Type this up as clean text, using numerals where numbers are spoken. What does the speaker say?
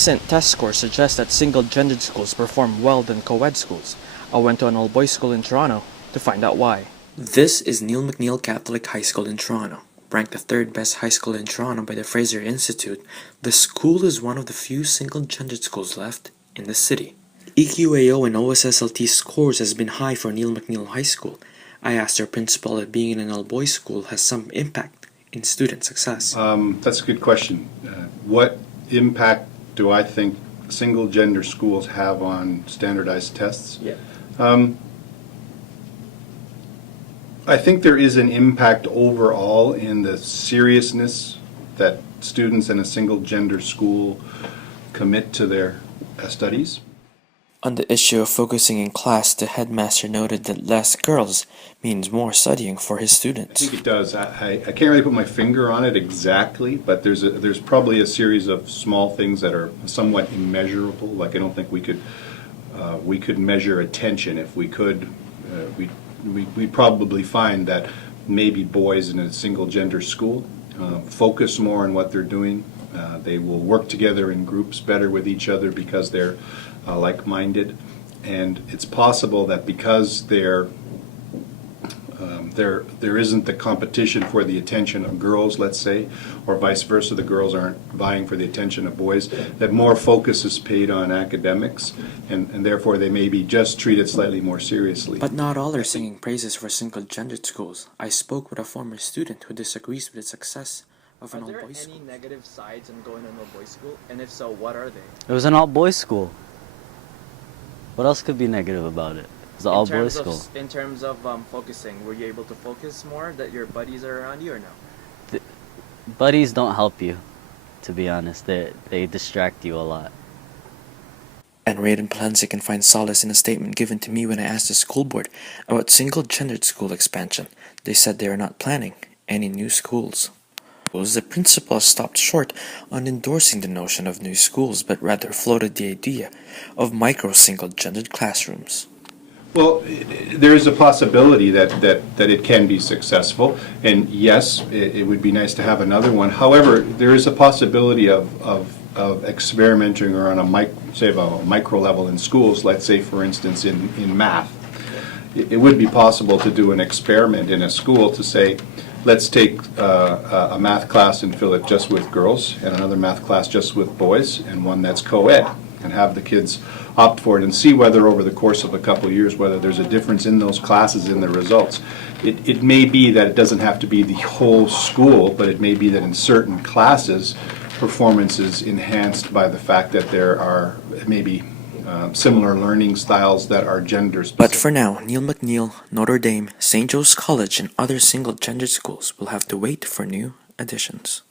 Recent test scores suggest that single-gendered schools perform well than co-ed schools. I went to an all-boys school in Toronto to find out why. This is Neil McNeil Catholic High School in Toronto. Ranked the third best high school in Toronto by the Fraser Institute, the school is one of the few single-gendered schools left in the city. EQAO and OSSLT scores has been high for Neil McNeil High School. I asked their principal if being in an all-boys school has some impact in student success. That's a good question. What impact do I think single-gender schools have on standardized tests? Yeah. I think there is an impact overall in the seriousness that students in a single-gender school commit to their studies. On the issue of focusing in class, the headmaster noted that less girls means more studying for his I students. think it does. I can't really put my finger on it exactly, but there's probably a series of small things that are somewhat immeasurable. Like I don't think we could measure attention. If we could, we'd probably find that maybe boys in a single gender school focus more on what they're doing. They will work together in groups better with each other because they're like-minded, and it's possible that because there isn't the competition for the attention of girls, let's say, or vice versa, the girls aren't vying for the attention of boys, that more focus is paid on academics, and therefore they may be just treated slightly more seriously. But not all are singing praises for single-gendered schools. I spoke with a former student who disagrees with the success of an Are there all-boys any school. negative sides in going to an all-boys school? And if so, what are they? It was an all-boys school. What else could be negative about it? It's an all-boys school. In terms of focusing, were you able to focus more that your buddies are around you or no? Buddies don't help you, to be honest. They distract you a lot. And Raiden Palanzi can find solace in a statement given to me when I asked the school board about single-gendered school expansion. They said they are not planning any new schools. The principal stopped short on endorsing the notion of new schools, but rather floated the idea of micro single-gendered classrooms. Well, there is a possibility that it can be successful, and yes, it would be nice to have another one. However, there is a possibility of experimenting or on a micro level in schools, let's say for instance in math. It would be possible to do an experiment in a school to say, let's take a math class and fill it just with girls, and another math class just with boys, and one that's co-ed, and have the kids opt for it and see whether over the course of a couple of years whether there's a difference in those classes in the results. It may be that it doesn't have to be the whole school, but it may be that in certain classes performance is enhanced by the fact that there are maybe similar learning styles that are gender specific. But for now, Neil McNeil, Notre Dame, St. Joe's College, and other single-gendered schools will have to wait for new additions.